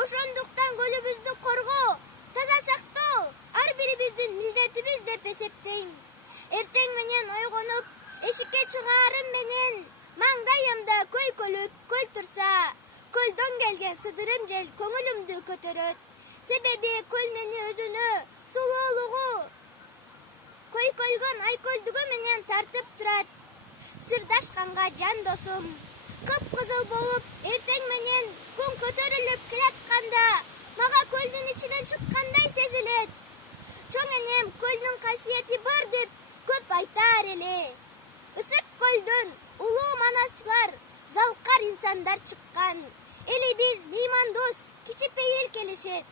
Ошондуктан көлүбүздү коргоо, таза сактоо ар бирибиздин милдетибиз деп эсептейм. Эртең менен ойгонуп, эшикке чыгаарым менен маңдайымда көйкөлүп көл турса, көлдөн келген сыдырым жел көңүлүмдү көтөрөт. Себеби көл мени өзүнө сулуулугу, көйкөлгөн айкөлдүгү менен тартып турат. Сырдашканга жан досум, кыпкызыл болуп, эртең менен күн көтөрүлүп келатканда, мага көлдүн ичинен чыккандай сезилет. Чоң энем көлдүн касиети бар деп көп айтар эле. Ысык көлдөн улуу манасчылар, залкар инсандар чыккан. Элибиз меймандос, кичипейил келишет.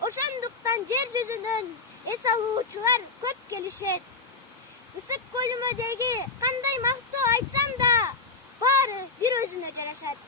Ошондуктан жер жүзүнөн эс алуучулар көп келишет. Ысык көлүмөдөгү кандай мактоо айтсам да, баары бир өзүнө жарашат.